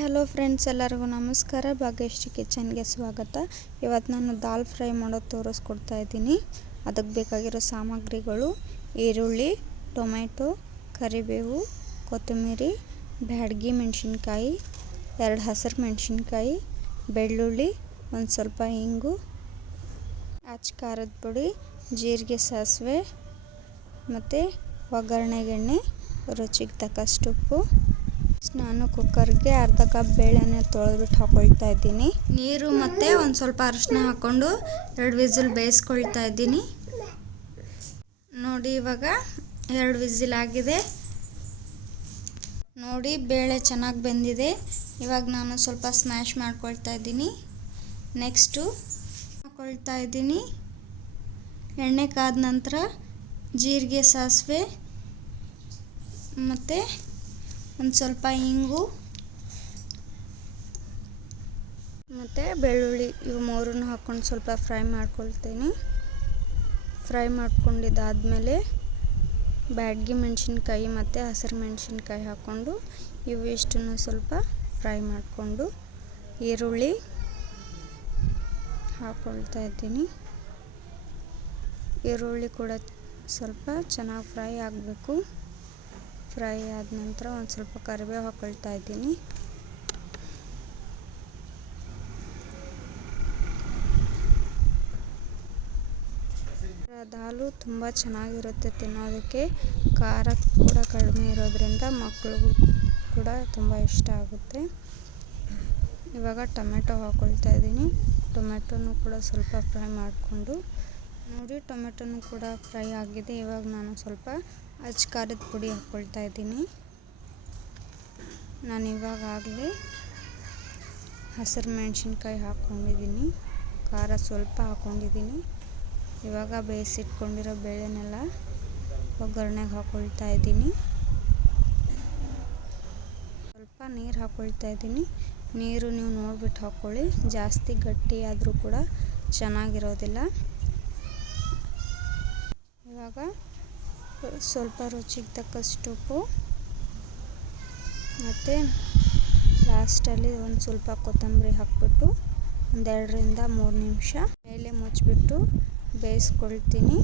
Hello friends, ಎಲ್ಲರಿಗೂ ನಮಸ್ಕಾರ. ಭಾಗ್ಯಶ್ರೀ ಕಿಚನ್ಗೆ ಸ್ವಾಗತ. ಇವತ್ತು ನಾನು ದಾಲ್ ಫ್ರೈ ಮಾಡೋದು ತೋರಿಸ್ಕೊಡ್ತಾ ಇದ್ದೀನಿ. ಅದಕ್ಕೆ ಬೇಕಾಗಿರೋ ಸಾಮಗ್ರಿಗಳು: ಈರುಳ್ಳಿ, ಟೊಮೆಟೊ, ಕರಿಬೇವು, ಕೊತ್ತಂಬರಿ, ಬ್ಯಾಡಗಿ ಮೆಣಸಿನ್ಕಾಯಿ, 2 ಹಸಿರು ಮೆಣಸಿನ್ಕಾಯಿ, ಬೆಳ್ಳುಳ್ಳಿ, ಒಂದು ಸ್ವಲ್ಪ ಇಂಗು, ಖಾರದ ಪುಡಿ, ಜೀರಿಗೆ, ಸಾಸಿವೆ ಮತ್ತು ಒಗ್ಗರಣೆಗೆ ಎಣ್ಣೆ, ರುಚಿಗೆ ತಕ್ಕಷ್ಟು ಉಪ್ಪು. ನಾನು ಕುಕ್ಕರ್ಗೆ ಅರ್ಧ ಕಪ್ ಬೇಳೆನ ತೊಳೆದ್ಬಿಟ್ಟು ಹಾಕೊಳ್ತಾ ಇದ್ದೀನಿ. ನೀರು ಮತ್ತು ಒಂದು ಸ್ವಲ್ಪ ಅರಿಶಿನ ಹಾಕ್ಕೊಂಡು 2 ವಿಸಿಲ್ ಬೇಯಿಸ್ಕೊಳ್ತಾ ಇದ್ದೀನಿ. ನೋಡಿ, ಇವಾಗ 2 ವಿಸಿಲ್ ಆಗಿದೆ. ನೋಡಿ, ಬೇಳೆ ಚೆನ್ನಾಗಿ ಬೆಂದಿದೆ. ಇವಾಗ ನಾನು ಸ್ವಲ್ಪ ಸ್ಮ್ಯಾಶ್ ಮಾಡ್ಕೊಳ್ತಾ ಇದ್ದೀನಿ. ನೆಕ್ಸ್ಟು ಹಾಕೊಳ್ತಾ ಇದ್ದೀನಿ. ಎಣ್ಣೆ ಕಾದ ನಂತರ ಜೀರಿಗೆ, ಸಾಸಿವೆ ಮತ್ತು ಒಂದು ಸ್ವಲ್ಪ ಇಂಗು ಮತ್ತು ಬೆಳ್ಳುಳ್ಳಿ, ಇವು ಮೂರನ್ನು ಹಾಕ್ಕೊಂಡು ಸ್ವಲ್ಪ ಫ್ರೈ ಮಾಡ್ಕೊಳ್ತೀನಿ. ಫ್ರೈ ಮಾಡ್ಕೊಂಡಿದ್ದಾದಮೇಲೆ ಬ್ಯಾಡಗಿ ಮೆಣಸಿನ್ಕಾಯಿ ಮತ್ತು ಹಸಿರು ಮೆಣಸಿನ್ಕಾಯಿ ಹಾಕ್ಕೊಂಡು ಇವು ಇಷ್ಟನ್ನು ಸ್ವಲ್ಪ ಫ್ರೈ ಮಾಡಿಕೊಂಡು ಈರುಳ್ಳಿ ಹಾಕ್ಕೊಳ್ತಾ ಇದ್ದೀನಿ. ಈರುಳ್ಳಿ ಕೂಡ ಸ್ವಲ್ಪ ಚೆನ್ನಾಗಿ ಫ್ರೈ ಆಗಬೇಕು. ಫ್ರೈ ಆದ ನಂತರ ಒಂದು ಸ್ವಲ್ಪ ಕರಿಬೇವು ಹಾಕ್ಕೊಳ್ತಾ ಇದ್ದೀನಿ. ದಾಲು ತುಂಬ ಚೆನ್ನಾಗಿರುತ್ತೆ ತಿನ್ನೋದಕ್ಕೆ. ಖಾರ ಕೂಡ ಕಡಿಮೆ ಇರೋದ್ರಿಂದ ಮಕ್ಕಳಿಗೂ ಕೂಡ ತುಂಬ ಇಷ್ಟ ಆಗುತ್ತೆ. ಇವಾಗ ಟೊಮೆಟೊ ಹಾಕ್ಕೊಳ್ತಾ ಇದ್ದೀನಿ. ಟೊಮೆಟೊನೂ ಕೂಡ ಸ್ವಲ್ಪ ಫ್ರೈ ಮಾಡಿಕೊಂಡು ನೋಡಿ, ಟೊಮೆಟೊನೂ ಕೂಡ ಫ್ರೈ ಆಗಿದೆ. ಇವಾಗ ನಾನು ಸ್ವಲ್ಪ ಖಾರದ ಪುಡಿ ಹಾಕ್ಕೊಳ್ತಾ ಇದ್ದೀನಿ. ನಾನು ಇವಾಗಲೇ ಹಸಿರು ಮೆಣಸಿನ್ಕಾಯಿ ಹಾಕ್ಕೊಂಡಿದ್ದೀನಿ. ಖಾರ ಸ್ವಲ್ಪ ಹಾಕ್ಕೊಂಡಿದ್ದೀನಿ. ಇವಾಗ ಬೇಯಿಸಿಟ್ಕೊಂಡಿರೋ ಬೇಳೆನೆಲ್ಲ ಒಗ್ಗರಣೆಗೆ ಹಾಕ್ಕೊಳ್ತಾ ಇದ್ದೀನಿ. ಸ್ವಲ್ಪ ನೀರು ಹಾಕ್ಕೊಳ್ತಾ ಇದ್ದೀನಿ. ನೀರು ನೀವು ನೋಡಿಬಿಟ್ಟು ಹಾಕ್ಕೊಳ್ಳಿ. ಜಾಸ್ತಿ ಗಟ್ಟಿ ಆದರೂ ಕೂಡ ಚೆನ್ನಾಗಿರೋದಿಲ್ಲ. ಇವಾಗ ಸ್ವಲ್ಪ ರುಚಿಗೆ ತಕ್ಕಷ್ಟು ಉಪ್ಪು ಮತ್ತು ಲಾಸ್ಟಲ್ಲಿ ಒಂದು ಸ್ವಲ್ಪ ಕೊತ್ತಂಬರಿ ಹಾಕ್ಬಿಟ್ಟು ಒಂದು 2 ರಿಂದ 3 ನಿಮಿಷ ಮೇಲೆ ಮುಚ್ಚಿಬಿಟ್ಟು ಬೇಯಿಸ್ಕೊಳ್ತೀನಿ.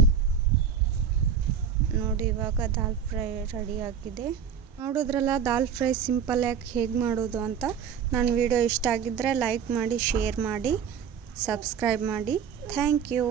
ನೋಡಿ, ಇವಾಗ ದಾಲ್ ಫ್ರೈ ರೆಡಿಯಾಗಿದೆ. ನೋಡಿದ್ರಲ್ಲ, ದಾಲ್ ಫ್ರೈ ಸಿಂಪಲ್ಲಾಗಿ ಹೇಗೆ ಮಾಡೋದು ಅಂತ. ನನ್ನ ವಿಡಿಯೋ ಇಷ್ಟ ಆಗಿದ್ದರೆ ಲೈಕ್ ಮಾಡಿ, ಶೇರ್ ಮಾಡಿ, ಸಬ್ಸ್ಕ್ರೈಬ್ ಮಾಡಿ. Thank you.